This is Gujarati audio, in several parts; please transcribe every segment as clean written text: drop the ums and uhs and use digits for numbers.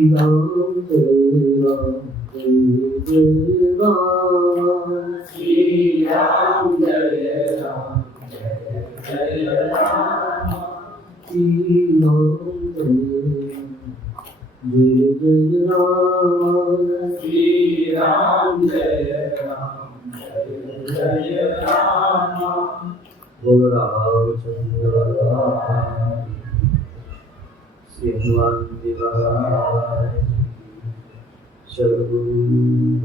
Ram Jai Ram Jai Jai Ram Shri Ram Jai Ram Jai Jai Ram Shri Ram Jai Jai Ram Shri Ram Jai Ram Jai Jai Ram Bol Ramachandra Shri Hanuman Devaya Shalom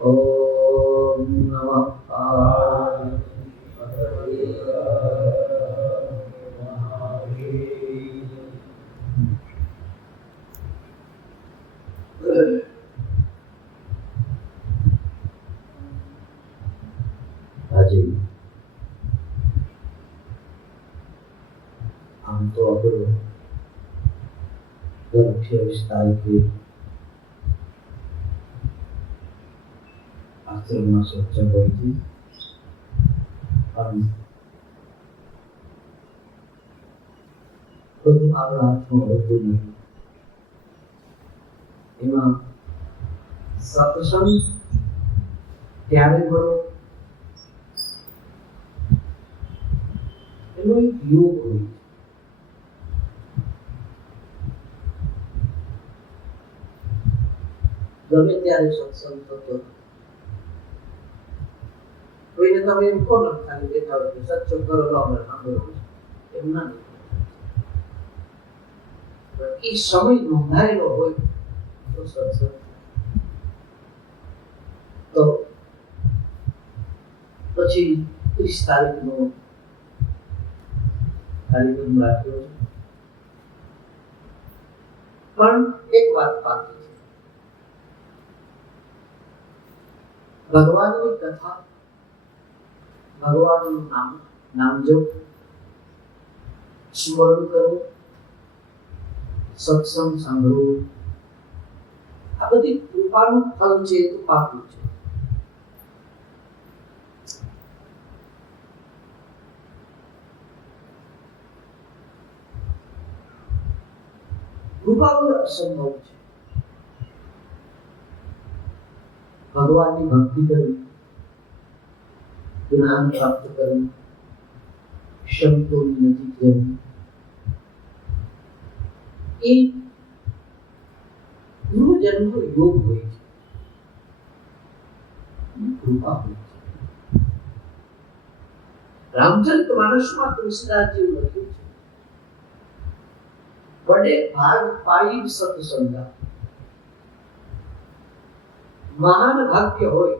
Om Namah Parvati આજે આમ તો આપણો દર 28 તારીખે આશ્રમમાં સત્સંગ હોય છે પણ બધું આપણા હાથમાં હોતું નથી. એમાં સત્સંગ ત્યારે મળો એનો એક યોગ હોય છે. ગમે ત્યારે સત્સંગ થતો કોઈને તમે એમ કહો ને ખાલી બેઠા હોય સત્સંગ કરો લો આપણે સાંભળો એમ ના એ સમય નોંધાયેલો હોય તો સત્સંગ તો પછી 30 તારીખનો કાર્યક્રમ રાખ્યો છે. પણ એક વાત બાકી છે. ભગવાનની કથા, ભગવાનનું નામ જપ, સ્મરણ કરવું, સત્સંગ સાંભળવું, આ બધી કૃપાનું ફળ છે. તો પાકું છે. કૃપા વગર અસંભવ છે. ભગવાનની ભક્તિ કરવી, જ્ઞાન પ્રાપ્ત કરવું, સંતોની નજીક જવું, એ પૂર્વજન્મનો યોગ હોય છે, કૃપા હોય છે. રામચરિતમાનસમાં તુલસીદાસજી લખ્યું છે, બડે ભાગ પાઈ સત્સંગા. મહાન ભાગ્ય હોય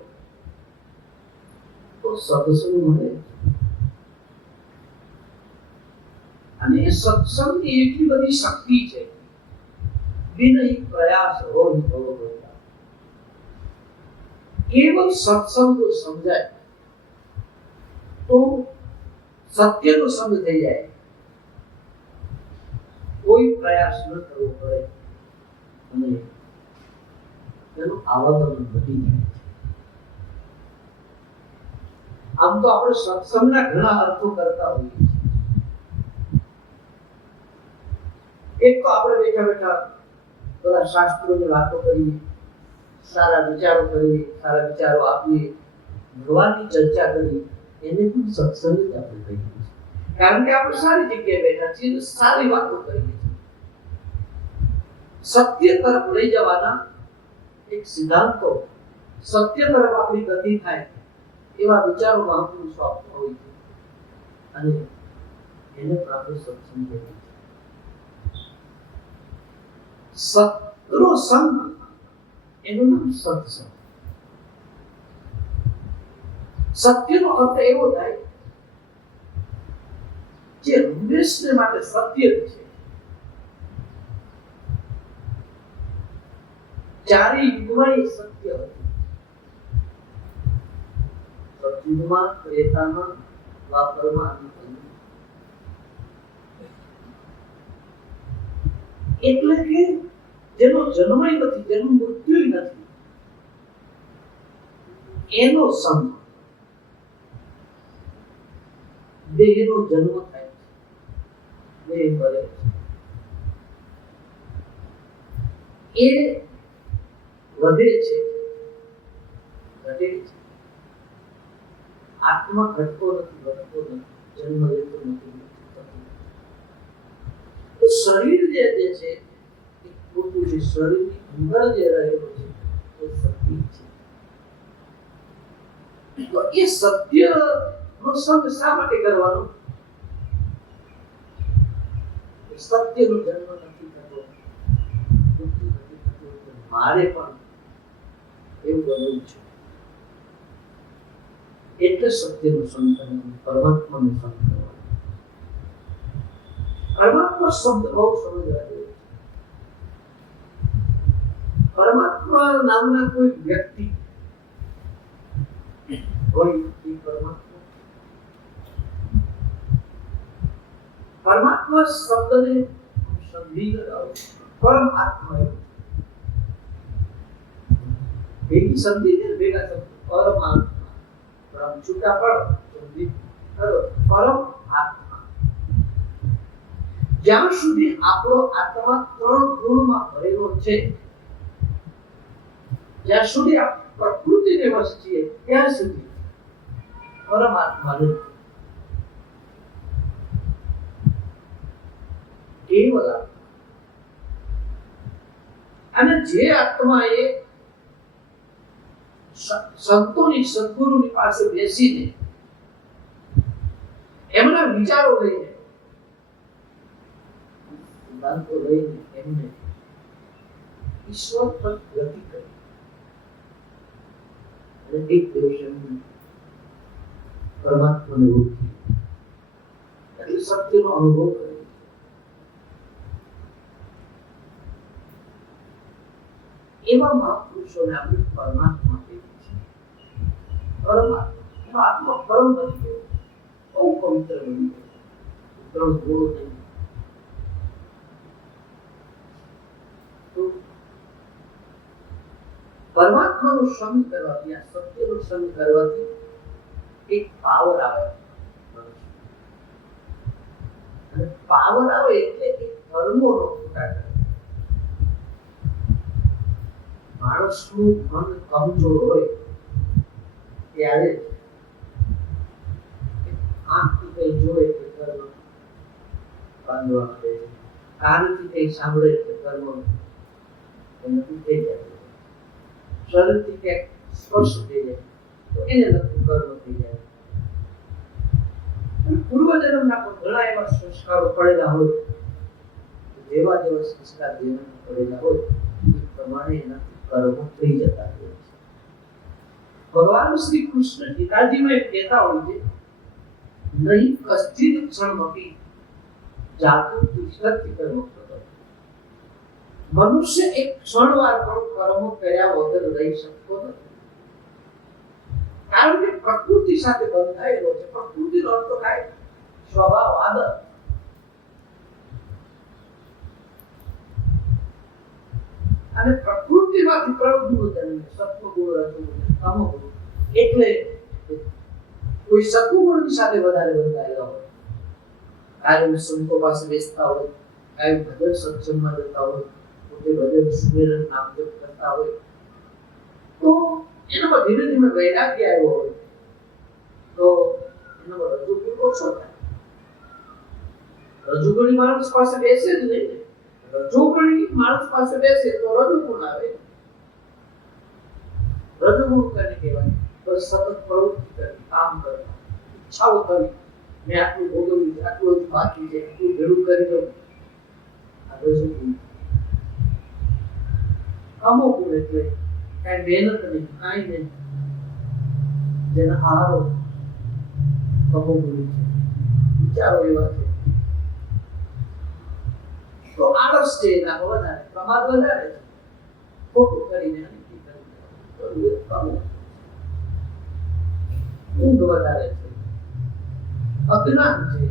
તો સત્સંગ મળે. અને એ સત્સંગની એટલી બધી શક્તિ છે, વિનય પ્રયાસ હોય તો કેવલ સત્સંગ જો સમજાય તો સત્યનો સંગ થઈ જાય. કોઈ પ્રયાસ ન કરવો પડે અને એનું આવાગમન વધી જાય. આમ તો આપણે સત્સંગના ઘણા અર્થો કરતા હોઈએ છીએ. એક તો આપણે બેઠા બેઠા બધા શાસ્ત્રોની વાતો કરીએ, સારા વિચારો કરીએ, સારા વિચારો આપીએ, ભગવાનની ચર્ચા કરીએ, એને પણ સત્સંગ જ આપણે કહીએ છીએ. કારણ કે આપણે સારી જગ્યાએ બેઠા છીએ, સારી વાતો કરીએ છીએ. સત્ય તરફ લઈ જવાના એક સિદ્ધાંતો, સત્ય તરફ આપણી ગતિ થાય એવા વિચારો મહાપુરુષો આપતા હોય છે. અને એને આપણે સત્સંગ કહીએ છીએ. સત્યનો સંગ એનું નામ સત્સંગ. સત્યનો અર્થ એવો થાય જે હંમેશને માટે સત્ય છે. ચારે યુગમાં એ સત્ય હતું. સતયુગમાં, ત્રેતામાં, દ્વાપરમાં અને કલિયુગમાં. એટલે કે જેનો જન્મય નથી, જેનું મૃત્યુ નથી, એનો સંગ. દેહનો જન્મ થાય છે, દેહ મરે છે, એ વધે છે, ઘટે છે. આત્મા ઘટતો નથી, વધતો નથી, જન્મ લેતો નથી. તો શરીર જે છે એ ખોટું છે. શરીરની અંદર જે રહેલો છે એ સત્ય છે. તો એ સત્ય નો સંગ શા માટે કરવાનો? સત્યનો જન્મ નથી થતો, મૃત્યુ નથી થતું. મારે પણ એવું બનવું છે, એટલે સત્યનું સંગ કરવાનું, પરમાત્માનું સંગ કરવાનું. પરમાત્મા શબ્દ બહુ સમજવા જેવો છે. પરમાત્મા નામના કોઈ વ્યક્તિ કોઈ પરમાત્મા, પરમાત્મા શબ્દને સંધિ લગાવો, પરમાત્મા ભેગી સંધિ છે, ભેગા શબ્દ પરમાત્મા, પરમ છૂટા પડો સંધિ કરો, પરમ આત્મા. જ્યાં સુધી આપણો આત્મા 3 ગુણમાં ભરેલો છે, જ્યાં સુધી આ પ્રકૃતિને વશ છીએ, ત્યાં સુધી પરમાત્મા નથી. કેવલ આત્મા. અને જે આત્મા એ સંતોની, સદગુરુની પાસે બેસીને એમના વિચારો લઈને, સિદ્ધાંતો લઈને એમને ઈશ્વર પર ગતિ કરી અને એક દિવસ પરમાત્માને ઓળખી, એટલે સત્યનો અનુભવ કર્યો. એવા મહાપુરુષોને આપણે પરમાત્મા કહીએ છીએ. પરમાત્મા આત્મા પરમ બની ગયો, બહુ પવિત્ર બની ગયો, 3 ગુણો નહીં. તો પરમાત્માનો સંગ કરવાથી, આ સત્યનો સંગ કરવાથી એક પાવર આવે, અને પાવર આવે એટલે કે કર્મોનો છૂટા કરે. માણસનું મન કમજોર હોય ત્યારે આંખથી કઈ જોવે કે કર્મ બાંધવા માંડે છે, કાનથી કઈ સાંભળે કે કર્મ નથી થઈ જાય, શરીરથી ક્યાંક સ્પર્શ થઈ જાય તો એને લગતું કર્મ થઈ જાય. પૂર્વજન્મના પણ ઘણા એવા સંસ્કારો પડેલા હોય, જેવા જેવા સંસ્કાર જેના પડેલા હોય એ પ્રમાણે એના કર્મ થઈ જતા હોય છે. ભગવાન શ્રી કૃષ્ણ ગીતાજીમાં એમ કહેતા હોય છે, નહીં કશ્ચિત ક્ષણમપી જાતું તિષ્ઠતિ કર્મ કૃતઃ. મનુષ્ય એક ક્ષણવાર પણ કર્મ કર્યા વગર રહી શકતો નથી, કારણ કે પ્રકૃતિ સાથે બંધાયેલો છે. પ્રકૃતિનો અર્થ થાય સ્વભાવ, આદત. અને પ્રકૃતિમાંથી 3 ગુણો જન્મે, સત્વગુણ, રજોગુણ, તમોગુણ. એટલે કોઈ સત્વગુણની સાથે વધારે બંધાયેલા હોય, કાયમ સંતો પાસે બેસતા હોય, કાયમ ભજન સત્સંગમાં જતા હોય, પોતે ભજન સુમેરન નામ જપ કરતા હોય, તો એનામાં ધીમે ધીમે વૈરાગ્ય આવ્યો હોય તો એનામાં રજોગુણ ઓછો થાય. રજોગુણી માણસ પાસે બેસે જ નહીં, રજોગુણી માણસ પાસે બેસે તો રજોગુણ આવે. રજોગુણ કોને કહેવાય? બસ સતત પ્રવૃત્તિ કરવી, કામ કરવું, ઈચ્છાઓ કરવી, મેં આટલું ભોગવ્યું, આટલું જ બાકી છે, આટલું ભેળું કરી દઉં, આ રજોગુણ. તમોગુણ એટલે કાંઈ મહેનત નહીં, કાંઈ નહીં, જેના આહારો તમોગુણ છે, વિચારો એવા છે. તો આળસ છે એના વધારે, પ્રમાદ વધારે છે, ખોટું કરીને ઊંઘ વધારે છે, અજ્ઞાન છે,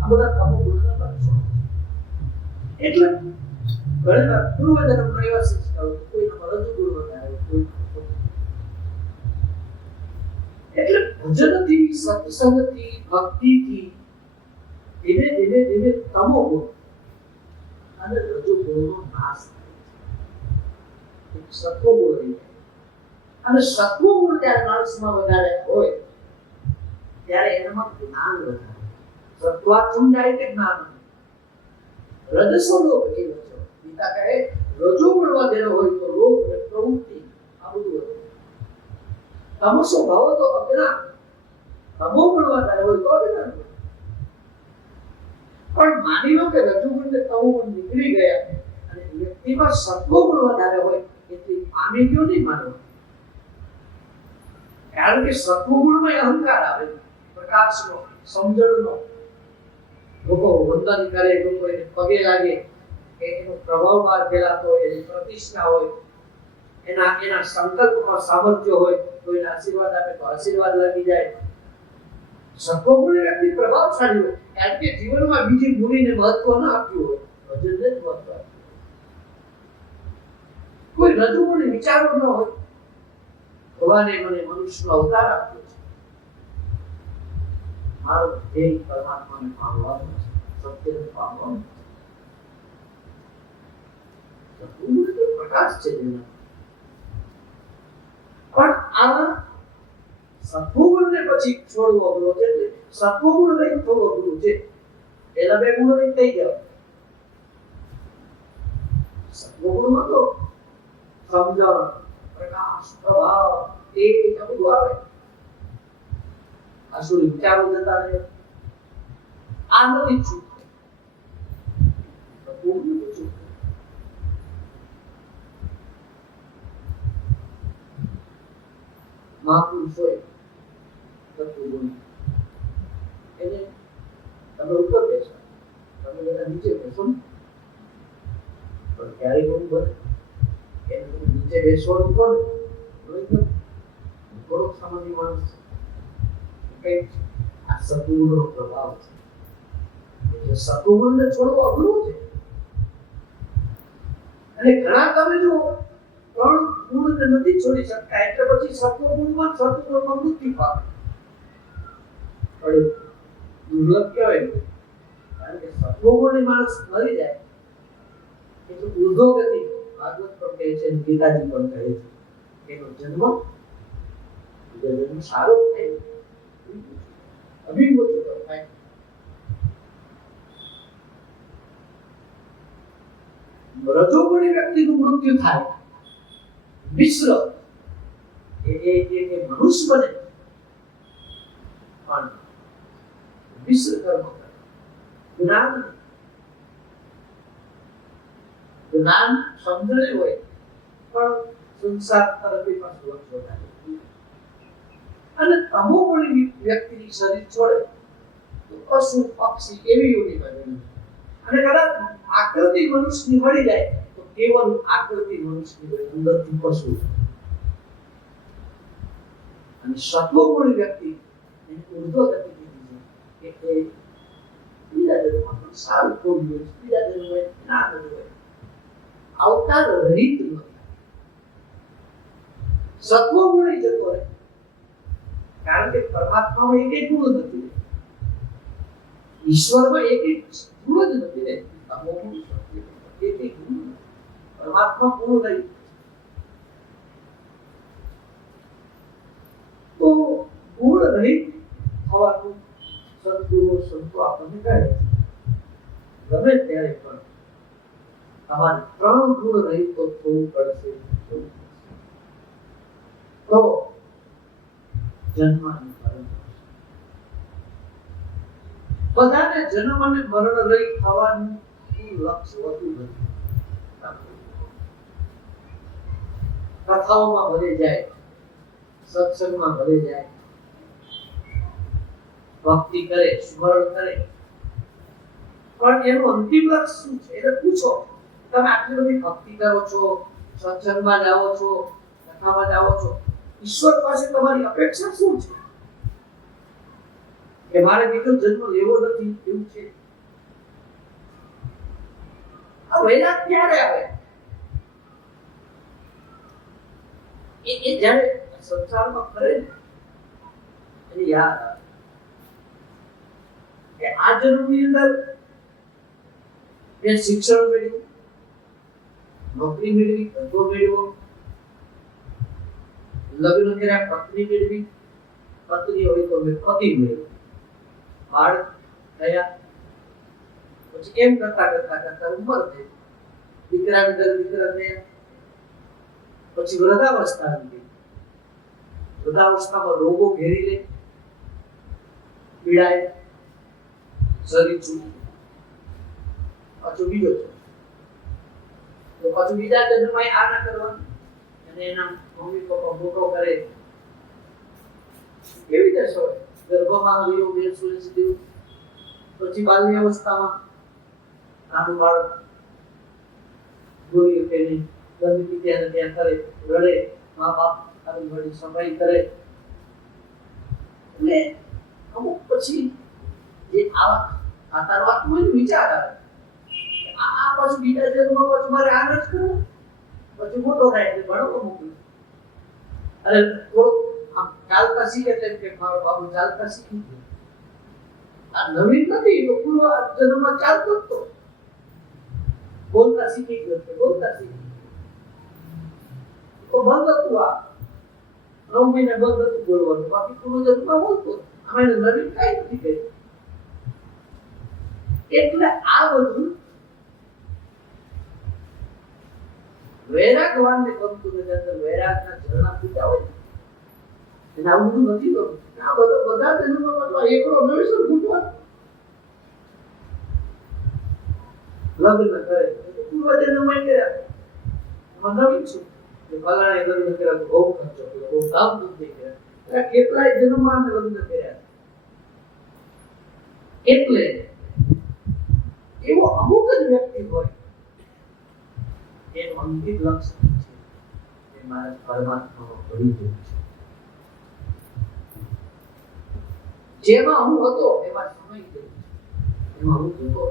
આ બધા તમોગુણના લક્ષણો. એટલે ઘણીવાર પૂર્વજન્મનો એવા સંસ્કારો, કોઈના રજોગુણ વધારે, કોઈ. એટલે ભજનથી, સત્સંગથી, ભક્તિથી ધીમે ધીમે ધીમે તમોગુણ અને રજોગુણનો નાશ થાય છે. સત્વગુણ રહી જાય. અને સત્વગુણ જ્યારે માણસમાં વધારે હોય ત્યારે એનામાં જ્ઞાન વધારે. સત્વાત સમજાય કે જ્ઞાન. રજસો લોભ એ વચો. ગીતા કહે રજોગુણ વધેલો હોય તો લોભ અને પ્રવૃત્તિ આ બધું વધે. તમસો ભાવ તો અજ્ઞાન. તમોગુણ વધારે હોય તો અજ્ઞાન. પણ માની લો કે રજોગુણ ને તમોગુણ નીકળી ગયા અને વ્યક્તિમાં સત્વગુણ વધારે હોય એટલે પામી ગયો નહીં માનવો. કારણ કે સત્વગુણમાં અહંકાર આવે, પ્રકાશનો, સમજણનો. લોકો વંદન કરે, લોકો એને પગે લાગે, એનો પ્રભાવ બહાર ફેલાતો હોય, એની પ્રતિષ્ઠા હોય, એના સંકલ્પમાં સામર્થ્ય હોય, કોઈને આશીર્વાદ આપે તો આશીર્વાદ લાગી જાય. સત્વગુણ વ્યક્તિ પ્રભાવશાળી હોય, કારણ કે જીવનમાં બીજી ગુણીને મહત્વ ન આપ્યું હોય, ભજનને જ મહત્વ આપ્યું. કોઈ રજોગુણ વિચારો ન હોય, ભગવાને મને મનુષ્યનો અવતાર આપ્યો છે, મારો ધ્યેય પરમાત્માને પામવાનું છે, સત્યને પામવાનું છે. સત્વગુણ તો પ્રકાશ છે જેના. પણ આ સત્વગુણને પછી છોડવો અઘરો છે. એટલે સત્વગુણ લઈને થોડું અઘરું છે. પેલા બે ગુણ લઈને થઈ ગયા. સત્વગુણમાં તો સમજણ, પ્રકાશ, પ્રભાવ એ બધું આવે. આ શું વિચારો જતા રહે, આ નથી છૂટ. મહાપુરુષ હોય સત્વગુણ, એને તમે ઉપર બેસો, તમે બધા નીચે બેસો ને, પણ ક્યારે ગુણ બને એને તમે નીચે બેસવાનું કહો ને, થોડોક સામાન્ય માણસ કઈ આ સત્વગુણનો પ્રભાવ છે. એટલે સત્વગુણને છોડવો અઘરું છે. અને ઘણા તમે જુઓ ત્રણ ગુણને નથી છોડી શકતા, એટલે પછી સત્વગુણમાં મૃત્યુ પામે. પણ દુર્લભ કહેવાય, કારણ કે સત્વગુણની માણસ મરી જાય એટલે ઉર્ધ્વગતિ. ભાગવત પણ કહે છે, ગીતાજી પણ કહે છે, એનો જન્મ સારો થાય, અભિમુખ થાય. રજોગુણી વ્યક્તિનું મૃત્યુ થાય, મિશ્ર એ મનુષ્ય બને, પણ મિશ્ર કર્મ કરે. જ્ઞાન સમજણે હોય પણ સંસાર તરફી પાછું વધારે. અને તમોગુણી વ્યક્તિની શરીર છોડે તો પશુ પક્ષી એવી યોનિમાં જન્મે. અને કદાચ આકૃતિ મનુષ્યની મળી જાય તો કેવલ આકૃતિ મનુષ્યની હોય, અંદરથી પશુ. અને સત્વગુણી વ્યક્તિ એને ઉર્ધ્વગતિ કીધી છે કે બીજા જન્મમાં સારું કોઈ હોય, બીજા જન્મમાં ના હોય, અવતાર રહિત ન થાય. સત્વગુણી જતો રહે, કારણ કે પરમાત્મામાં એક ગુણ નથી, ઈશ્વરમાં એક ગુણ જ નથી ને. પરમાત્મા પૂર્ણ નહીં. તો ગુણ રહિત થવાનું સદગુરુ સંતો આપણને કહે છે. ગમે ત્યારે પણ તમારે ત્રણ ગુણ રહિત તો થવું પડશે. તો જન્મ અને મરણ. બધાને જન્મ અને મરણ રહિત થવાનું લક્ષ્ય હોતું નથી. કથાઓમાં ભલે જાય, સત્સંગમાં ભલે જાય, ભક્તિ કરે, સ્મરણ કરે, પણ એનું અંતિમ લક્ષ્ય શું છે એને પૂછો. તમે આટલી બધી ભક્તિ કરો છો, સત્સંગમાં જાઓ છો, કથામાં જાઓ છો, ઈશ્વર પાસે તમારી અપેક્ષા શું છે? કે મારે બીજો જન્મ લેવો નથી એવું છે? આ વૈરાગ ક્યારે આવે? એ જ્યારે સંસારમાં ફરે ને એને યાદ આવે કે આ જન્મની અંદર મેં શિક્ષણ મેળવ્યું, નોકરી મેળવી, ધંધો મેળવ્યો, લગ્ન કર્યા પત્ની મેળવી, પત્ની હોય તો મેં પતિ મેળવ્યો, બાળક થયા, પછી એમ કરતા કરતા કરતા ઉંમર થઈ, દીકરાને ઘર દીકરા થયા, પછી વૃદ્ધાવસ્થા આવી, વૃદ્ધાવસ્થામાં રોગો ઘેરી લે, પીડાય, શરીર છૂટે, પાછું બીજો છે તો પાછું બીજા જન્મમાં આ ના કરવાનું, અને એના મમ્મી પપ્પા મોટો કરે એવી દશા હોય. ગર્ભમાં લીયો બેન સુરેશ દેવ, પછી બાલ્ય અવસ્થામાં નાનું બાળક બોલી કે નહીં, ગંદકી ત્યાં ને ત્યાં કરે, રડે, મા બાપ આવી બધી સફાઈ કરે, એટલે અમુક પછી જે આ તારો આત્માનો વિચાર આવે, આ પાછું બીજા જન્મમાં પાછું મારે આ જ કરવું, પછી મોટો થાય એટલે ભણવા મોકલું, અરે થોડું આમ ચાલતા શીખે તેમ કે મારો બાબુ ચાલતા શીખી ગયો, આ નવીન નથી, તો પૂર્વ જન્મમાં ચાલતો જ તો, બોલતા શીખી ગયો છે, બોલતા શીખી તો બંધ હતું, આ 9 મહિને બંધ હતું બોલવાનું, બાકી પૂર્વ જન્મમાં બોલતો, અમે નવીન કઈ નથી કર્યું. એટલે આ બધું વૈરાગવાનને ગમતું નથી, અંદર વૈરાગના ઝરણા પીતા હોય એને આવું બધું નથી ગમતું. આ બધા જન્મમાં તો એકડો નવેસર ગુંજવાનું, લગ્ન કરે પૂર્વ જન્મમાં કર્યા, એમાં નવીન છું, ફલાણે લગ્ન કર્યા, બહુ ખર્ચો કર્યો, બહુ કામ નથી કર્યા, કેટલાય જન્મમાં લગ્ન કર્યા. એટલે એવો અમુક જ વ્યક્તિ હોય એનું અંતિમ લક્ષ્ય છે કે મારે પરમાત્મામાં ભળી જવું છે. જેમાં હું હતો એમાં સમય ગયો, એમાં હું જતો,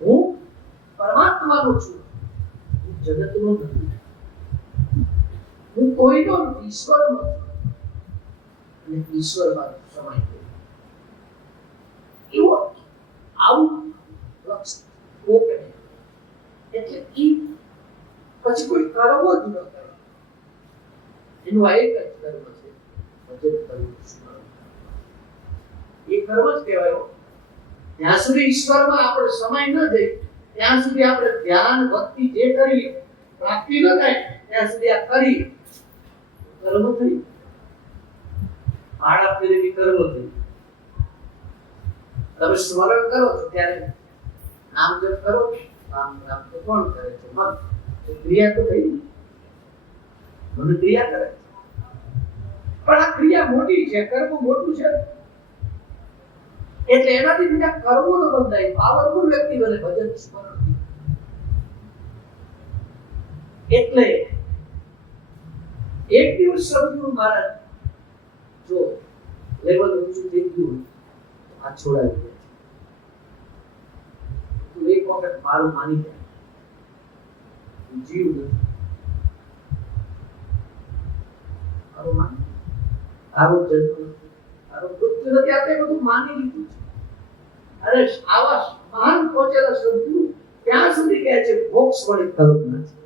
હું પરમાત્માનો છું, હું જગતનો નથી, હું કોઈનો નથી, ઈશ્વરનો છું, અને ઈશ્વરમાં સમય ગયો. એવો આવું લક્ષ્ય ઓકે, એટલે ઈ પછી કોઈ કર્મ જ ન કરે, એનું આ એક જ કર્મ છે, ભજન કરવું, એ કર્મ જ કહેવાય. જ્યાં સુધી ઈશ્વરમાં આપણે સમય ન જાય ત્યાં સુધી આપણે ધ્યાન ભક્તિ જે કરીએ પ્રાપ્તિ ન થાય ત્યાં સુધી આ કરી કર્મ થઈ, આડા ફેરવી કર્મ થઈ. તમે સ્મરણ કરો છો ત્યારે નામ જપ કરો, નામ તો કોણ કરે છે? મન. ક્રિયા તો થઈ, મન ક્રિયા કરે, પણ આ ક્રિયા મોટી છે, કર્મ મોટું છે, એટલે એનાથી બીજા કર્મો ન બંધાય, પાવરફુલ વ્યક્તિ બને ભજન સ્મરણ. એટલે એક દિવસ સદગુરુ મહારાજ જો લેવલ ઊંચું થઈ ગયું આ છોડાવી દે, તું એક વખત મારું માની જાય, જીવ નથી મારું, માન આરો જન્મ નથી, આરો મૃત્યુ નથી, આપણે બધું માની લીધું છે. અરે આવા મહાન પહોંચેલા સદગુરુ ત્યાં સુધી કહે છે મોક્ષ વળી કલ્પના છે,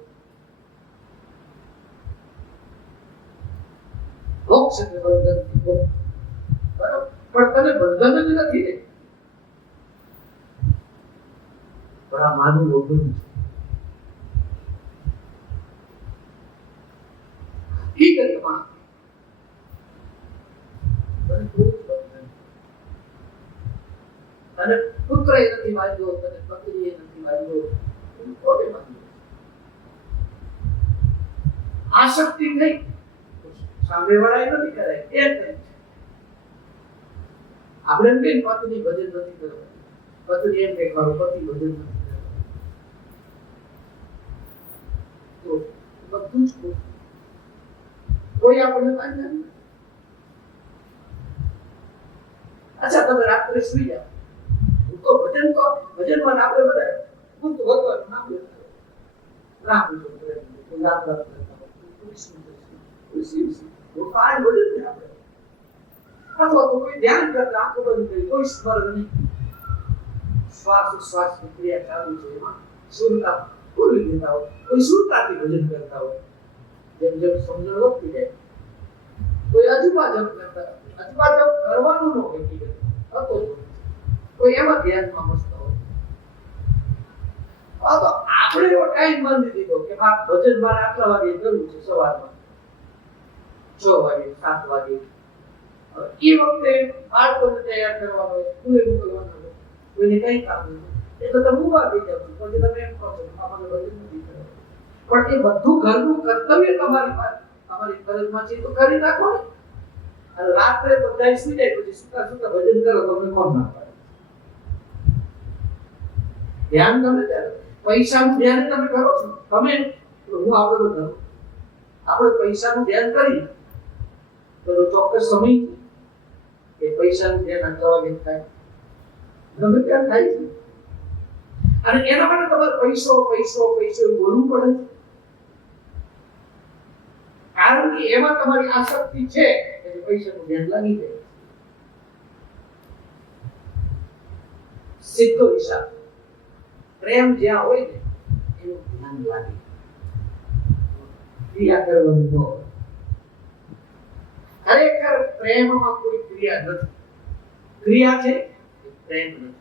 મોક્ષ એટલે બંધન, બરાબર, પણ તને બંધન જ નથી ને, પણ આ માનું લોભન છે. હકીકતમાં તને પુત્ર નથી માન્યો, તને પત્ની નથી માન્યો, કોને માન્યો? આસક્તિ નહીં, સામે વાળાએ નથી કરાય, એ જ આપણે એમ કહીએ પત્ની ભજન નથી કરવાનું, પત્ની એમ કહે મારો પતિ ભજન નથી કરવાનું, તો બધું જ કોઈ આપણને માન્યા નથી. અચ્છા તમે રાત્રે સુઈ જાઓ, તો ભજનમાં આપણે બધા હું તો ભગવાન નામ લેતા રામ રામ રામ અથવા તો કોઈ ધ્યાન કરતા આંખો બંધ કરી કોઈ સ્મરણ નહીં, શ્વાસ ઉશ્વાસની ક્રિયા ચાલુ છે, એમાં સુરતા ભૂલી દેતા હોય, કોઈ સુરતાથી ભજન કરતા હોય, જેમ જેમ સમજણ વધતી જાય કોઈ અજુબાજબ કરતા, અજુબાજબ કરવાનું ન હોય, હતો કોઈ એમાં ધ્યાનમાં મસ્ત હોય. તો આપણે એવો ટાઈમ બાંધી દીધો કે આ ભજન મારે આટલા વાગે કરવું છે, સવારમાં 6 વાગે 7 વાગે. એ વખતે બાળકોને તૈયાર કરવાનો હોય, સ્કૂલે મોકલવાનો હોય, કોઈને કઈ કામ નથી, એ તો તમે ઉભા થઈ જાવ છો, પછી તમે એમ કહો છો આમાં ભજન નથી કરવાનું. પણ એ બધું ઘરનું કર્તવ્ય તમારી ફરજમાં છે તો કરી નાખો ને. અને રાત્રે બધા સુઈ જાય પછી સુતા સુતા ભજન કરો, તમને કોણ ના પાડે? ધ્યાન તમે પૈસાનું ધ્યાન તમે કરો છો, તમે હું આપણે બધા આપણે પૈસાનું ધ્યાન કરી તો ચોક્કસ સમય એ પૈસાનું ધ્યાન આટલા વાગે થાય, ગમે ત્યાં થાય છે. અને એના માટે તમારે પૈસો પૈસો પૈસો બોલવું પડે છે, કારણ કે એમાં તમારી આસક્તિ છે એટલે પૈસાનું ધ્યાન લાગી જાય. સીધો હિસાબ, પ્રેમ જ્યાં હોય ને એનું ધ્યાન લાગે, ક્રિયા કરવાની ન હોય. ખરેખર પ્રેમમાં કોઈ ક્રિયા નથી, ક્રિયા છે પ્રેમ નથી.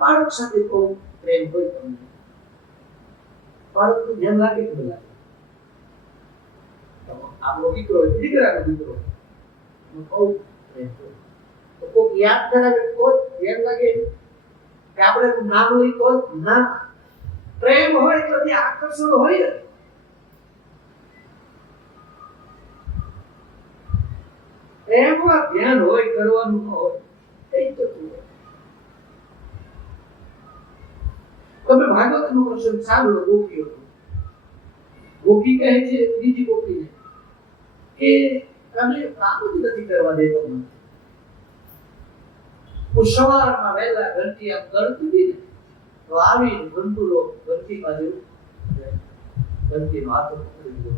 બાળક સાથે તો પ્રેમ હોય, તમને બાળકનું ધ્યાન લાગે કે લાગે? આપણો દીકરો દીકરાનો દીકરો બહુ પ્રેમ હોય તો કોઈક યાદ કરાવે તો ધ્યાન લાગે કે આપણે નામ લઈ તો ના. પ્રેમ હોય એટલે આકર્ષણ હોય. પ્રેમમાં ધ્યાન હોય, કરવાનું ન હોય, એ જતું હોય. તમે ભાગવતનો પ્રસંગ સાંભળો, ગોપીઓ. ગોપી કહે છે બીજી ગોપીને કે તમે કામ જ નથી કરવા દેતો મને. હું સવારમાં વહેલા ઘંટી આમ કરતી હતી ને તો આવીને ઘંટુલો ઘંટી બાજુ ઘંટીનો હાથ પકડી દીધો.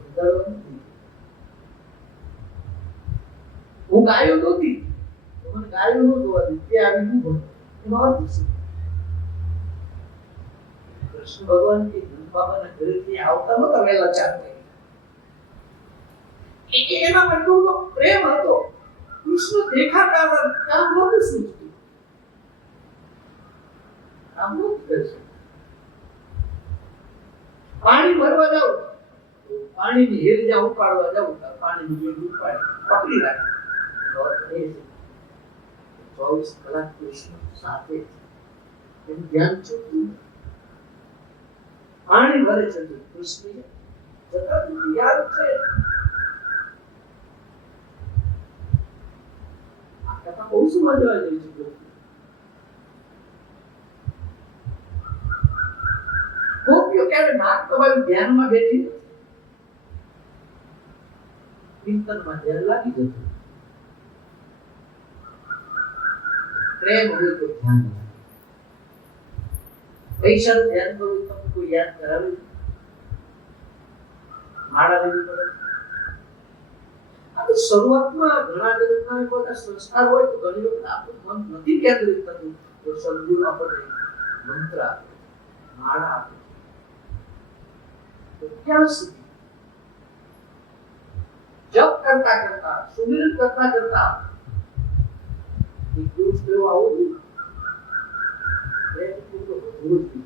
હું ગાયો નહોતી, મને ગાયો ન જોવા દીધી, ત્યાં આવી હું એનો અર્થ શું? કૃષ્ણ ભગવાન કે બાબાના ઘરેથી આવતા નહોતા વહેલા 4 વાગે. એના માટે તો પ્રેમ હતો. કૃષ્ણ દેખાતા કામ નહોતું સૂચતું, કામ નહોતું કરશે. પાણી ભરવા જાવ, પાણીની હેરજા ઉપાડવા જાવ, પાણીની હેર ઉપાડી પકડી રાખે. 24 કલાક કૃષ્ણ સાથે એનું ધ્યાન ચૂકતું. પાણી ભરે છે કૃષ્ણ જતા યાદ છે. આ કથા બહુ સમજવા જેવી છે. ગોપીઓ ક્યારે નાક તમારું ધ્યાનમાં બેઠી નથી, ચિંતનમાં ધ્યાન લાગી જતું. પ્રેમ હોય તો ધ્યાન લાગે. પૈસાનું ધ્યાન કરવું તમને કોઈ યાદ કરાવે? માળા લેવી પડે. આ તો શરૂઆતમાં ઘણા જણના બધા સંસ્કાર હોય તો ઘણી વખત આપણું મન નથી કેન્દ્રિત થતું, તો સદગુરુ આપણને મંત્ર આપે, માળા આપે. તો ક્યાં સુધી જપ કરતા કરતા, સુમિરન કરતા કરતા ગુરુ કેવો આવો જોઈએ. પ્રેમ પૂરો વધવો જોઈએ.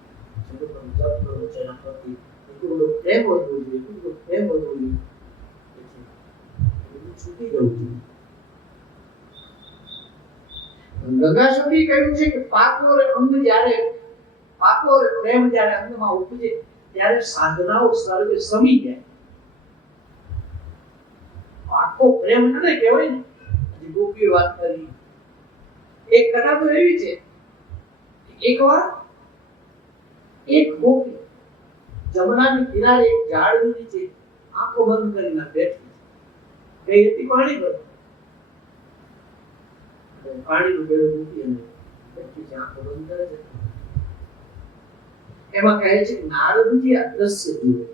જેનો તમે જપ કરો છો એના પ્રતિ એટલો બધો પ્રેમ વધવો જોઈએ, એટલો બધો પ્રેમ વધવો જોઈએ. છૂટી જવું જોઈએ. ગંગા સતી કહ્યું છે કે પાકો રે અંગ જ્યારે, પાકો રે પ્રેમ જ્યારે અંગમાં ઉપજે ત્યારે સાધનાઓ સર્વે સમી જાય. પાકો પ્રેમ ને કહેવાય ને. હજી ગોપી વાત કરી. એક કથા તો એવી છે, એકવાર એક ગોપી જમનાની કિનારે એક ઝાડની નીચે આંખો બંધ કરીને બેઠી ગઈ હતી પાણી પર. પાણીનું બેડું મૂકી અને બેઠી છે, આંખો બંધ કરે છે. એમાં કહે છે કે નારદજી આ દ્રશ્ય જુએ.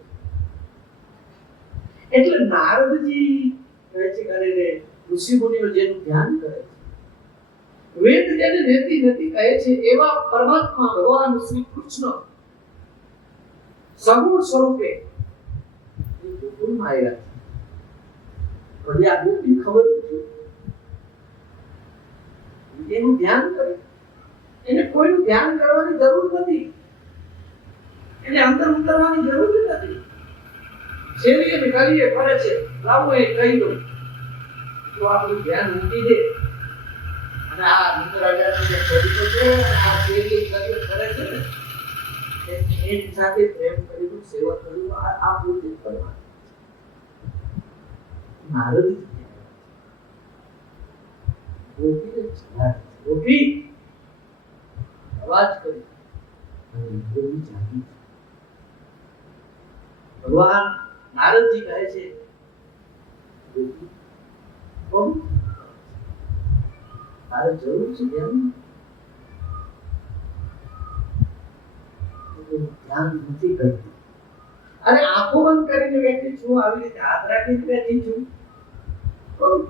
એટલે નારદજી કહે છે કે અરે ઋષિ મુનિઓ જેનું ધ્યાન કરે છે, વેદ જેને નેતિ નેતિ કહે છે, એવા પરમાત્મા ભગવાન શ્રી કૃષ્ણ સગુણ સ્વરૂપે એ ગોકુળમાં આવ્યા છે. પણ આ ગોપી ખબર નથી, એનું ધ્યાન કરે, એને કોઈનું ધ્યાન કરવાની જરૂર નથી, એને અંદર ઉતરવાની જરૂર નથી. શેરીએ ને ગલીએ ફરે છે, લાવો એ કહી દો તો આપણું ધ્યાન મૂકી દે. અને આ મિત્રાજાની જે છોડીઓ છે, આ શેરીએ ગલીએ ફરે છે ને, એની સાથે પ્રેમ કર્યું, સેવા કર્યું, આ પૂરું કરવાનું. નારદ ગોપી અવાજ કરી અને ગોપી જાગી. ભગવાન નારદજી કહે છે, ગોપી કોણ તારે જરૂર છે ધ્યાન નથી કરતી. અરે આંખો બંધ કરીને બેઠી છું, આવી રીતે હાથ રાખીને બેઠી છું, કોણ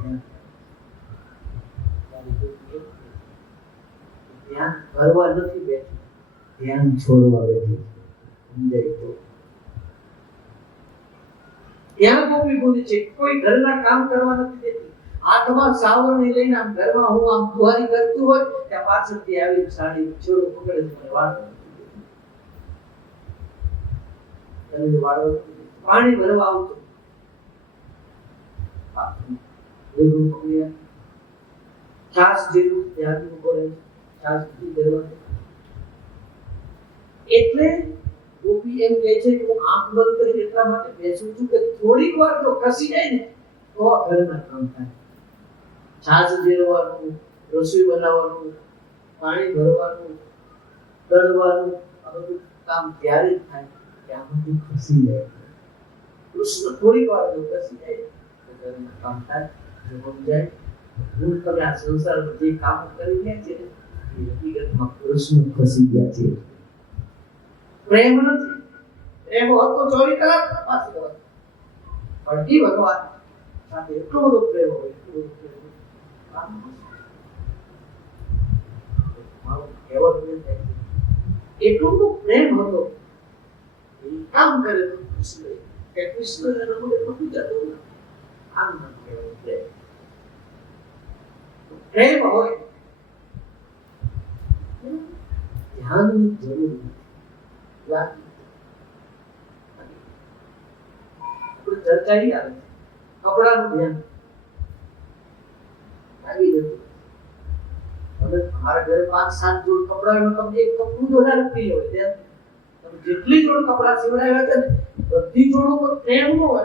ધ્યાન કરવા નથી બેઠી, ધ્યાન છોડવા બેઠી. સમજાય તો ત્યાં ગોપી બોલી છે, કોઈ ઘરના કામ કરવા નથી દેતી. હાથમાં સાવરણી લઈને આમ ઘરમાં હું આમ દુહારી કરતું હોય, ત્યાં પાછળથી આવી સાડી છોડો પકડે છે, વાળ પાણી ભરવા આવતો, છાસ જેવું ધ્યાન કરે, છાસ ભરવા. એટલે ગોપી એમ કહે છે કે હું આંખ બંધ કરી એટલા માટે બેસું છું કે થોડીક વાર જો ખસી જાય ને તો ઘરના કામ થાય. છાસ જેરવાનું, રસોઈ બનાવવાનું, પાણી ભરવાનું, દળવાનું, આ બધું કામ ત્યારે જ થાય કે આ બધું ખસી જાય. કૃષ્ણ થોડીક વાર જો ખસી જાય તો ઘરના કામ થાય. જો સમજાય હું તમે આ સંસારમાં જે કામ કરી ગયા છે એ હકીકતમાં કૃષ્ણ ખસી ગયા છે. પ્રેમ નથી, પ્રેમ હોત તો 24 કલાક તપાસ કરો. અડધી ભગવાન સાથે એટલો બધો પ્રેમ હોય, એટલો બધો પ્રેમ હોય. એટલો બધો પ્રેમ હતો, એ કામ કરે તો કૃષ્ણ કે કૃષ્ણ નમૂને બધું જતું નથી. આમ ન કહેવાય પ્રેમ. પ્રેમ હોય ધ્યાનની જરૂર નથી. ચર્ચા આવે છે કપડાનું ધ્યાન આવી જતું. હવે મારા ઘરે 5-7 જોડ કપડા હોય, તમને એક કપડું જ વધારે પ્રિય હોય. તમે જેટલી જોડ કપડા સીવડાવ્યા છે ને બધી જોડો પર પ્રેમ ન હોય,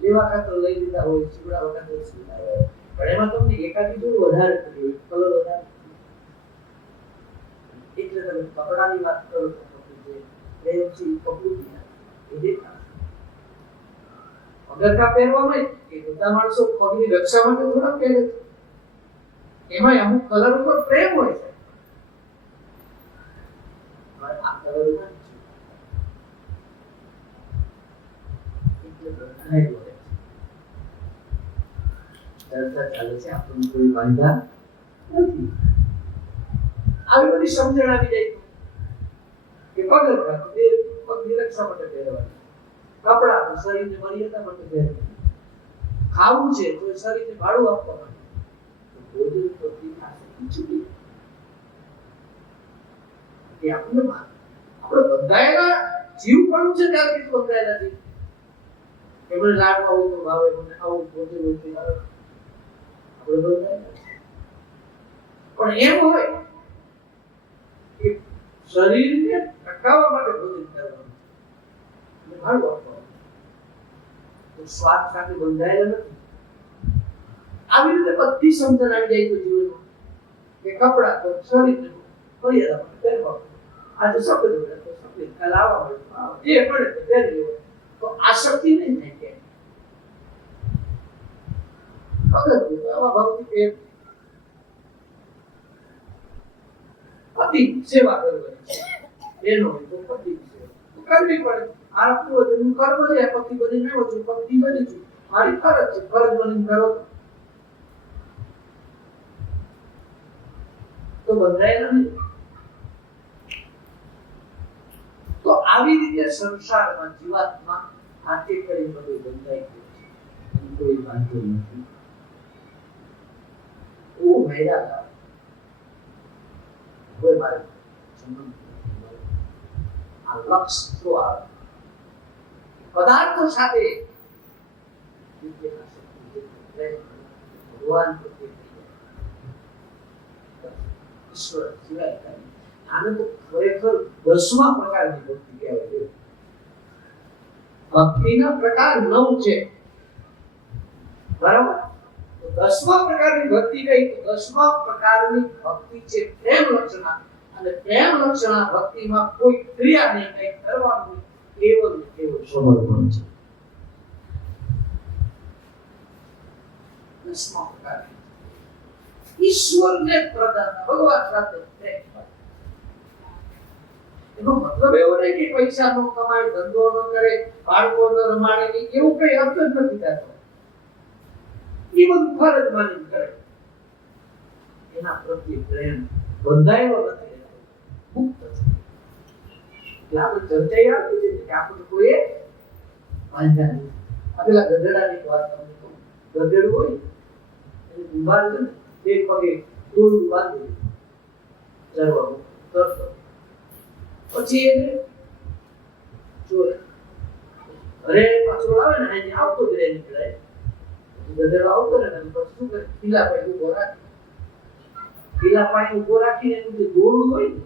લેવા ખાતર લઈ લીધા હોય, સીવડાવવા ખાતર સીવડાવ્યા હોય, પણ એમાં તમને એકાદી જોડ વધારે પ્રિય હોય, કલર વધારે. એટલે તમે કપડાની વાત કરો તો પ્રેમથી કપડું એ દેખાય. પગરખા પહેરવામાં એ બધા માણસો પગની રક્ષા માટે થોડા પહેરે છે, એમાં અમુક કલર ઉપર પ્રેમ હોય છે. આ કલર ચર્ચા ચાલે છે, આપણને કોઈ વાંધા નથી. આવી બધી સમજણ આવી જાય કે પગરખા પગની રક્ષા માટે પહેરવાની, કપડા તો શરીરને મર્યાદા માટે પહેરવાનું, ખાવું છે તો શરીરને ભાડું આપવા માટે, ભોજન પ્રતિ આસક્તિ છૂટી. આપણે બંધાયેલા જીવ પણ છે ત્યારથી બંધાયેલા જીવ કે મને લાડવા હોય તો ભાવે, મને આવું ભોજન હોય તો ભાવે. આપણે બંધાયેલા પણ એમ હોય કે શરીરને ટકાવવા માટે ભોજન કરવાનું, ભાડું આપવાનું, સ્વાદ સાથે બંધાયેલા નથી. આવી રીતે બધી સમજણ આવી જાય તો જીવનમાં કે કપડા તો શરીરને મર્યાદા માટે પહેરવા, આજે સફેદ હોય તો સફેદ, કાલ આવા હોય જે પડે તે પહેરી લેવાય, તો આસક્તિ નહીં થાય. કે આવા ભાવથી પહેર. પતિ સેવા કરવાની છે, એનો હોય તો પતિ સેવા કરવી પડે. આ પૂર્વજન્મનું કર્મ છે, પતિ બની આવ્યો છું, પતિ બની છું, મારી ફરજ છે, ફરજ બની કરો તો બંધાયેલા નહીં. તો આવી સંસારમાં જીવાત્મા હાથે કરી બધું બંધાઈ ગયું છે અને કોઈ બાંધો નથી. હું વૈરા હવે મારે આ લક્ષ તો આવે પદાર્થો સાથે ભગવાન ઈશ્વર સિવાય કાંઈ. આને તો ખરેખર 10મા પ્રકારની ભક્તિ કહેવાય છે. ભક્તિના પ્રકાર 9 છે, બરાબર? તો 10મા પ્રકારની ભક્તિ કઈ? તો 10મા પ્રકારની ભક્તિ છે પ્રેમ લક્ષણા. અને પ્રેમ લક્ષણા ભક્તિમાં કોઈ ક્રિયા નહીં, કઈ કરવાનું કેવલ સમર્પણ છે. 10મા પ્રકાર ઈશ્વરને પ્રદાન, ભગવાન સાથે પ્રેમ. એનો મતલબ એવો નહીં કે પૈસા નો કમાય, ધંધો ન કરે, બાળકો ન રમાડે, એવું કઈ અર્થ જ નથી થતો. એ બધું ફરજ માની કરે. એના પ્રત્યે પ્રેમ બંધાયેલો નથી, મુક્ત છે. એટલે આપણે ચર્ચા આવતી છે કે આપણે કોઈએ બાંધ્યા નથી. આ પેલા ગધેડાની વાત તમને કહું. ગધેડું હોય એને ઉભા છે ને, બે પગે દોરડું બાંધી ચરવાનું કરતો. પછી એને જોડે અરે પાછો આવે ને, એને આવતો જ રહે નીકળે. ગધેડો આવતો ને પછી શું કરે? ખીલા પાઈ ઉભો રાખે. ખીલા પાઈ ઉભો રાખીને એનું જે દોરડું હોય ને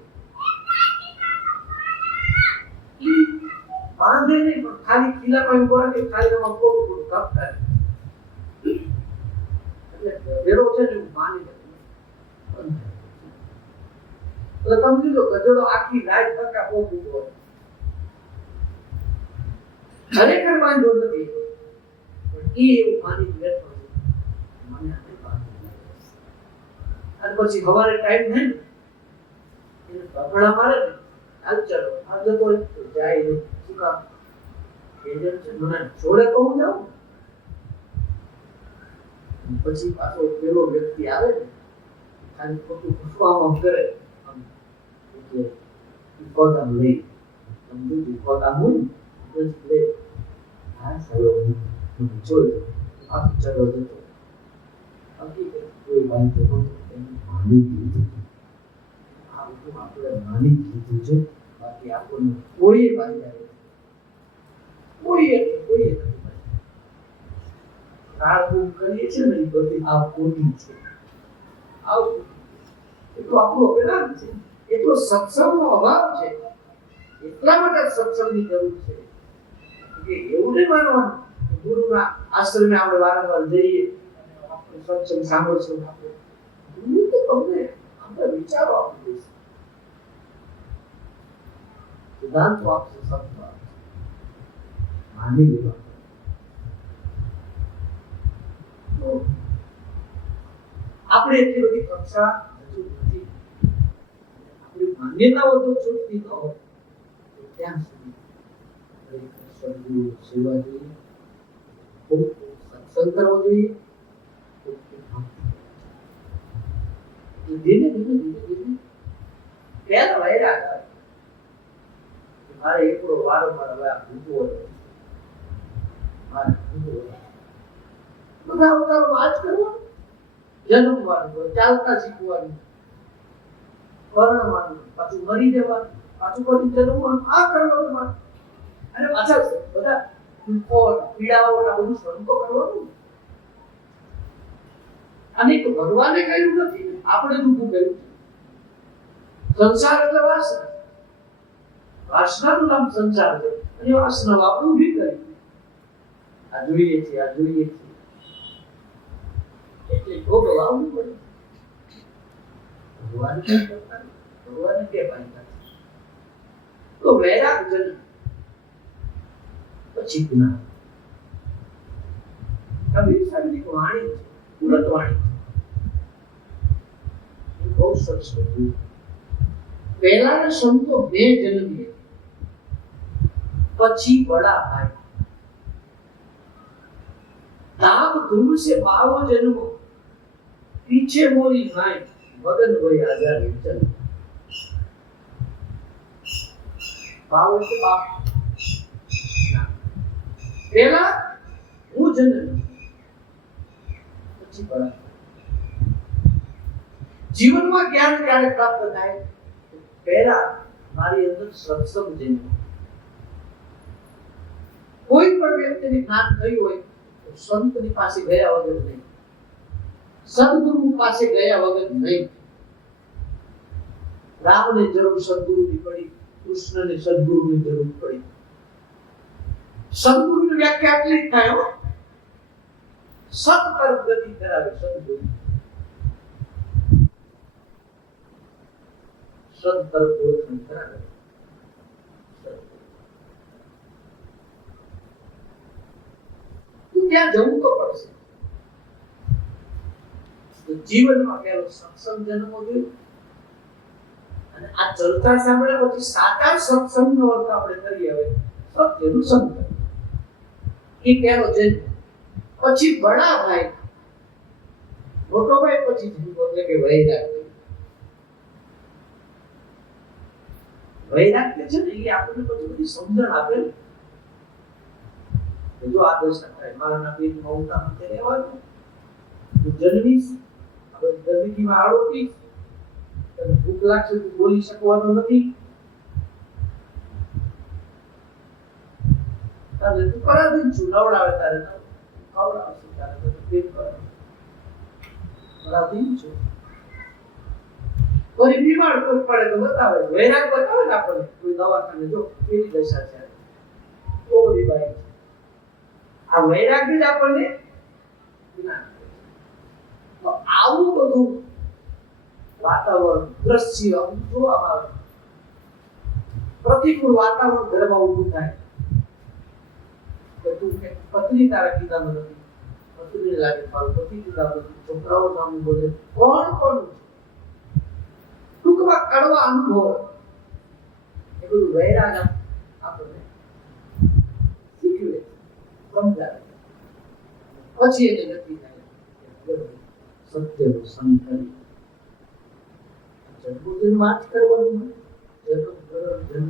બાંધે નહીં, પણ ખાલી ખીલા પાઈ ઉભો રાખે, ખાલી એમાં થોડું થોડું કપ કરે. એટલે ગધેડો છે ને માની લે. એટલે તમે જો ગધેડો આખી રાત ધક્કા પોતું હોય, ખરેખર બાંધો નથી, પણ એ એવું માની બેઠો છે મને આને બાંધવું. અને પછી સવારે ટાઈમ થાય ને એને કપડા મારે ને, હાલ ચાલો આ જતો જાય ને શું કામ એજન્ટ છે મને જોડે તો હું જાઉં. પછી પાછો પેલો વ્યક્તિ આવે ને, ખાલી ખોટું પૂછવામાં કરે કોટા લઈ સમજુ કોટા મું બસ લે આ સલો જોઈ આ ચલો જતો હકીકત કોઈ વાત તો માની લીધું. આ બધું આપણે માની લીધું છે, બાકી આપણને કોઈ બાંધ્યા કોઈ નથી. રાળવું કરીએ છે ને એ બધી આ ખોટી છે. આવું એટલું આપણું અપરાધ છે, એટલો સત્સંગનો અભાવ છે. એટલા માટે સત્સંગની જરૂર છે કે એવું નહીં માનવાનું ગુરુના આશ્રમે આપણે વારંવાર જઈએ, સત્સંગ સાંભળશું, ગુરુ તો તમને આપણે વિચારો આપી દેશે, સિદ્ધાંતો આપશે, સત્ય આપશે, માની લેવા. આપણે એટલી બધી કક્ષા હજુ નથી. આપણી માન્યતાઓ જો છૂટતી ન હોય તો ત્યાં સુધી સદગુરુ સેવા જોઈએ, ખૂબ સત્સંગ કરવો જોઈએ. ધીમે ધીમે ત્યાં વૈરાગ આવે. મારે એકલો વારંવાર હવે આ ભૂતવો મારે બધા ઉતારો વાત કરવાનો, જન્મવાનું, ચાલતા શીખવાનું, પરણવાનું, પાછું મરી જવાનું, પાછું પછી જન્મવાનું, આ કરવાનું. અને પાછા બધા દુઃખો પીડાઓ બધું સહન તો કરવાનું. અને ભગવાને કહ્યું નથી, આપણે દુઃખ કર્યું છે. સંસાર એટલે વાસના, વાસનાનું નામ સંસાર છે. અને વાસના આપણે ઊભી કરી, આ જોઈએ છે, આ જોઈએ છે, એટલે ભોગવવું પડે. ભગવાન ભગવાને કે બાંધ્યા તો વૈરાગ જન્મ પછી જ્ઞાન. કબીર સાહેબની વાણી છે, ઉલટ વાણી છે, બહુ સરસ હતું. પહેલાના સંતો 2 જન્મીએ, પછી બડા ભાઈ. धाम धूम से पावो जन्मो, पीछे मोरी नाई, मगन होई आजादी चल. पावो के बाप પહેલા હું જન્મ, પછી બળા. જીવનમાં જ્ઞાન ક્યારે પ્રાપ્ત થાય? પહેલા મારી અંદર સત્સંગ જન્મ. કોઈ પણ વ્યક્તિને જ્ઞાન થયું હોય તો સંતની પાસે ગયા વગર નહીં, સદગુરુ પાસે ગયા વગર નહીં. રામને જરૂર સદગુરુની પડી, કૃષ્ણને સદગુરુની જરૂર પડી. સદગુરુની વ્યાખ્યા એટલી જ થાય હો, સત તરફ ગતિ કરાવે સદગુરુ. સત તરફ ઓળખાણ કરાવે. ત્યાં જવું તો પડશે. જીવનમાં પહેલો સત્સંગ જન્મવો જોઈએ. અને આ ચર્ચા સાંભળ્યા પછી સાચા સત્સંગનો અર્થ આપણે કરીએ. હવે સત્યનું સંગ એ પહેલો જન્મ. પછી બડા ભાઈ, મોટો ભાઈ પછી જન્મ એટલે કે વૈરાગ્ય. વૈરાગ્ય છે ને એ આપણને પછી બધી સમજણ આપે. જો આ દશા થાય મારા પેટ મૌતા માટે રહેવાનું, હું જન્મીશ, આપણે ગંદકીમાં આળોટીશ, તને ભૂખ લાગશે તું બોલી શકવાનું નથી, તારે તું પરાધીન છું, નવડાવે તારે ખવડાવશે, તારે તો પેટ પરાધીન છું. કોઈ બીમાર કોઈ પડે તો બતાવે, વૈરાગ બતાવે ને આપણને કોઈ દવાખાને, જો કેવી દશા છે ઓરી બાઈ. આ વૈરાગ્ય જ આપણને તો આવું બધું વાતાવરણ, દ્રશ્ય જોવામાં આવે. પ્રતિકૂળ વાતાવરણ ઘરમાં ઊભું થાય કે તું પત્ની તારા કીધામાં નથી, પત્નીને લાગે મારું પતિ કીધામાં નથી, છોકરાઓ સામે બોલે, કોણ કોણ ટૂંકમાં કડવા અનુભવ. એ બધું વૈરાગ આપણને શીખવે, સમજાવે. પછી એને નક્કી થાય સત્યનું સંગ કરી જન્મોજન માં જ કરવાનું. જન્મ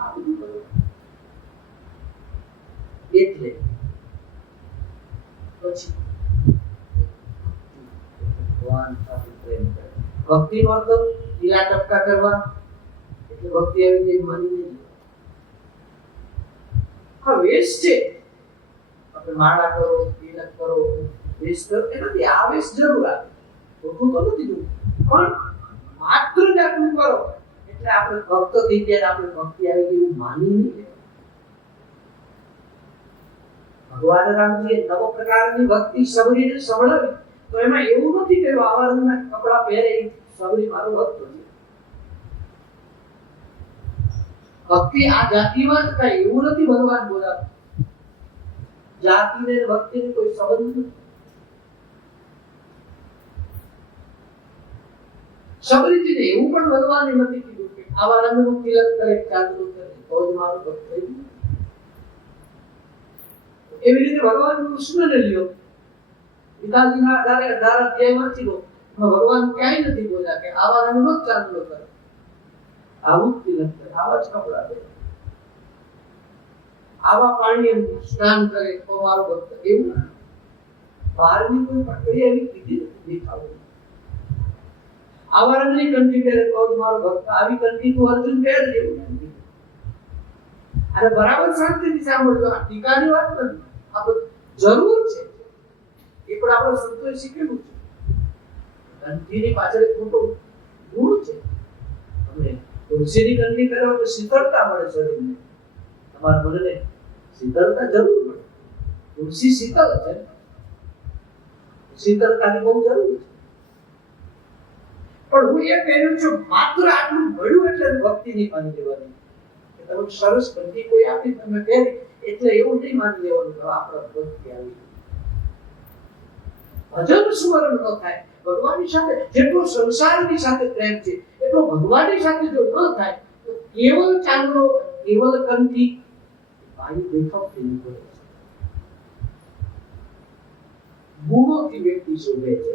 આ બધું કરવું. એટલે પછી ભગવાન સાથે પ્રેમ કરે. ભક્તિ નો અર્થ ઢીલા ટપકા કરવા એટલે ભક્તિ આવી જાય માની નહીં. હા, વેશ છે. આપણે માળા કરો, તિલક કરો, વેશ કરો, એનાથી આ વેશ જરૂર આવે, ખોટું તો નથી જોવું, પણ માત્ર જ આટલું કરો એટલે આપણે ભક્ત થઈ ગયા, આપણે ભક્તિ આવી ગઈ એવું માની નહીં. ભગવાન રામજીએ નવો પ્રકારની ભક્તિ સબરીને સંભળાવી તો એમાં એવું નથી કે આવા રંગના કપડા પહેરે સબરી મારો ભક્ત છે. ભક્તિ આ જાતિમાં જ થાય એવું નથી. ભગવાન બોલાવે જાતિને ભક્તિને કોઈ સંબંધ નથી. સબરીજીને એવું પણ ભગવાને નથી કીધું કે આવા રંગનું તિલક કરે, ચાંદલો કરે તો જ મારો ભક્ત થઈ ગયો. એવી રીતે ભગવાન કૃષ્ણને લ્યો, પિતાજીના આધારે 18 અધ્યાય વાંચી લો, ભગવાન ક્યાંય નથી બોલ્યા કે આવા રંગનો ચાંદલો કરે, આવું તિલક કરે, આવા જ કપડા પહેરે, આવા પાણીએ સ્નાન કરે તો મારો ભક્ત. એવું બહારની કોઈ પ્રક્રિયા એવી કીધી નથી દેખાવું. આવા રંગની કંઠી પહેરે તો જ મારો ભક્ત, આવી કંઠી તો અર્જુન પહેરે એવું નથી. અને બરાબર શાંતિથી સાંભળજો, આ ટીકાની વાત નથી, આ જરૂર છે. એ પણ આપણે સંતોએ શીખેલું છે. કંઠીની પાછળ એક મોટો ગુણ છે. તમે તુલસીની કંઠી પહેરો તો શીતળતા મળે શરીરને, તમારા મનને શીતળતા જરૂર મળે. તુલસી શીતળ છે, શીતળતાની બહુ જરૂર છે. પણ હું એ કહ્યું છું માત્ર આટલું મળ્યું એટલે ભક્તિ નહીં માની લેવાની. તમે સરસ કંઠી કોઈ આપી તમે પહેરી એટલે એવું નહીં માની લેવાનું કે આપણા ભક્તિ આવી. ભજન સ્મરણ ન થાય, ભગવાનની સાથે જેટલો સંસારની સાથે પ્રેમ છે એટલો ભગવાનની સાથે જો ન થાય તો કેવલ ચાંદલો, કેવલ કંઠી બાહ્ય દેખાવથી નીકળે છે. ગુણોથી વ્યક્તિ શોભે છે.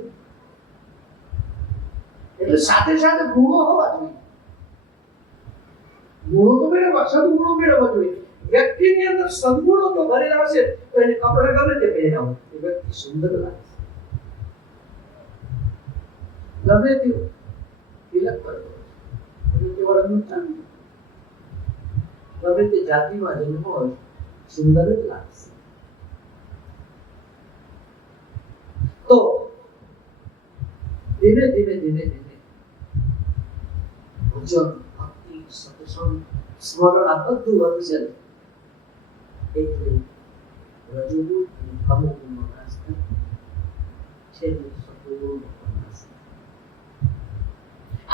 એટલે સાથે સાથે ગુણો હોવા જોઈએ. ગુણો તો મેળવવા, સદગુણો મેળવવા જોઈએ. વ્યક્તિની અંદર સદગુણો જો ભરેલા હશે તો એને કપડા ગમે તે પહેર્યા હોય એ વ્યક્તિ સુંદર લાગશે. ગમે તેવું તિલક કરતો ગમે તે વર્ણનું ચાંદ ગમે તે જાતિમાં જન્મ હોય સુંદર જ લાગશે. તો ધીમે ધીમે ભજન ભક્તિ સત્સંગ સ્મરણ આ બધું વધશે. એટલે રજોગુણ અને તમોગુણનો નાશ થાય છે, સત્વગુણનો નાશ થાય.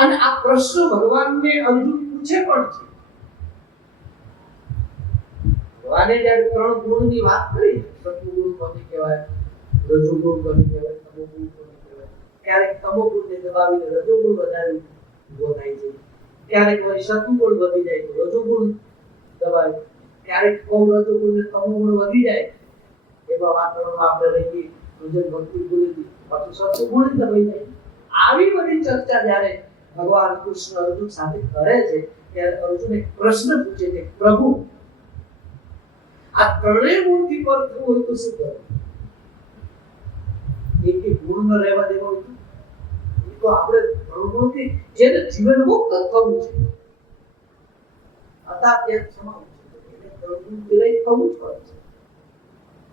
અને આ પ્રશ્ન ભગવાનને અર્જુન પૂછે પણ છે. ભગવાને જ્યારે 3 ગુણની વાત કરી, સત્વગુણ કોને કહેવાય, રજોગુણ કોને કહેવાય, તમોગુણ કોને કહેવાય, ક્યારેક તમોગુણને દબાવીને રજોગુણ વધારે ઉભો થાય છે, ક્યારેક વળી સત્વગુણ વધી જાય તો રજોગુણ દબાય, ક્યારેક કૌ રજોગુણ ને તમોગુણ વધી જાય એવા વાતાવરણમાં આપણે રહીએ, ભજન ભક્તિ ભૂલી પાછું સત્વગુણ દબાઈ જાય. આવી બધી ચર્ચા જ્યારે ભગવાન કૃષ્ણ અર્જુન સાથે કરે છે ત્યારે અર્જુન એક પ્રશ્ન પૂછે છે, પ્રભુ આ ત્રણેય ગુણથી પર થવું હોય તો શું કરવું? એક ગુણ ન રહેવા દેવો હોય તો આપણે પ્રભુથી જેને જીવન મુક્ત થવું છે અતાત્ય સમાવું છે એને પ્રભુથી રહી થવું જ પડે છે.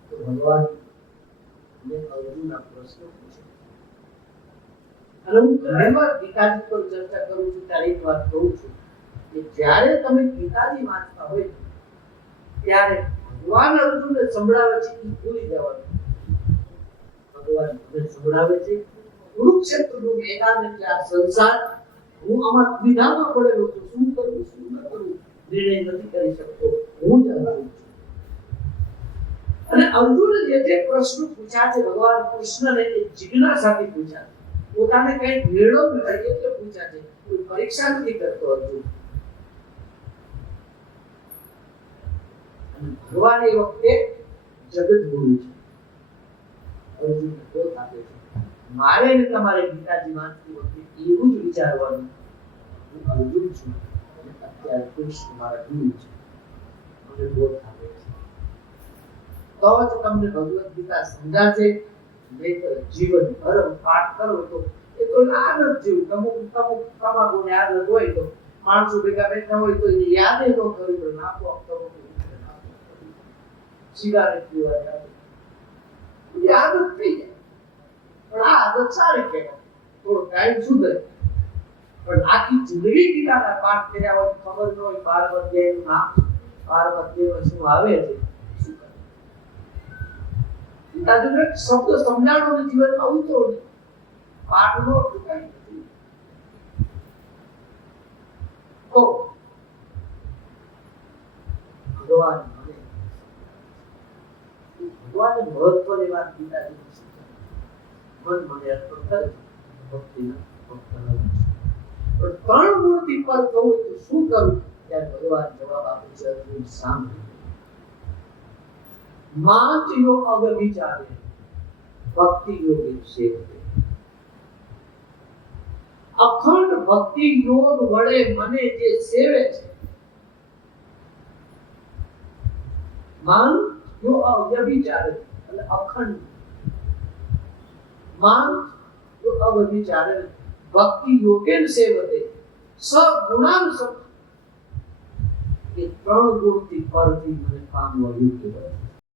તો ભગવાન ને અર્જુન આ પ્રશ્ન પૂછે. અને હું ઘણી વાર ગીતાજી પર ચર્ચા કરું છું ત્યારે એક વાત કહું છું કે જ્યારે તમે ગીતાજી વાંચતા હોય ત્યારે ભગવાન અર્જુનને સંભળાવે છે એ ભૂલી જવાનું. ભગવાન મને સંભળાવે છે કુરુક્ષેત્રનું મેદાન એટલે આ સંસાર, હું આમાં દ્વિધામાં પડેલો છું, શું કરવું શું ન કરવું નિર્ણય નથી કરી શકતો, હું જ અનારું છું. અને અર્જુન જે પ્રશ્નો પૂછ્યા છે ભગવાન કૃષ્ણને એ જિજ્ઞાસાથી પૂછ્યા છે, પોતાને કઈ નિર્ણય નથી એટલે પૂછ્યા છે, કોઈ પરીક્ષા નથી કરતો અર્જુન. અને ભગવાન એ વખતે જગત ગુરુ છે. અર્જુન બોધ આપે છે મારે ને તમારે ગીતાજી વાંચતી વખતે એવું જ વિચારવાનું હું અર્જુન છું અને અત્યારે કૃષ્ણ મારા ગુરુ છે. મને બોધ આપે છે તો જ તમને ભગવદ ગીતા સમજાશે. નહીંતર જીવન ભર પાઠ કરો તો એ તો આદત જેવું તમાકુ ને આદત હોય તો માણસો ભેગા બેઠા હોય તો એને યાદ ન કર્યું તો નાખો સિગારેટ પીવા યાદ આદત થઈ જાય. પણ આ આદત સારી કહેવાય, થોડો ટાઈમ સુધરે. પણ આખી જિંદગી ગીતાના પાઠ કર્યા હોય ખબર ન હોય 12 અધ્યાયનું નામ 12 અધ્યાયમાં શું આવે છે શું કરે ગીતાજીનો એક શબ્દ સમજાણો ને જીવનમાં ઉતરો ને પાઠનો અર્થ કઈ નથી. તો ભગવાને મહત્વની વાત ગીતાજી મન મને અર્પણ કરે ભક્તિના ભક્તના પણ 3 ગુણથી પર થવું તો શું કરવું? ત્યારે ભગવાન જવાબ આપે છે અર્જુન સાંભળ. માચ યો અવ્યભિચારે ભક્તિ યોગે સેવતે. અખંડ ભક્તિ યોગ વડે મને જે સેવે છે માન યો અવ્યભિચારે એટલે અખંડ માન યો અવ્યભિચારે ભક્તિ યોગેન સેવતે સગુણાન એ 3 ગુણથી પરથી મને પામવા યોગ્ય બને.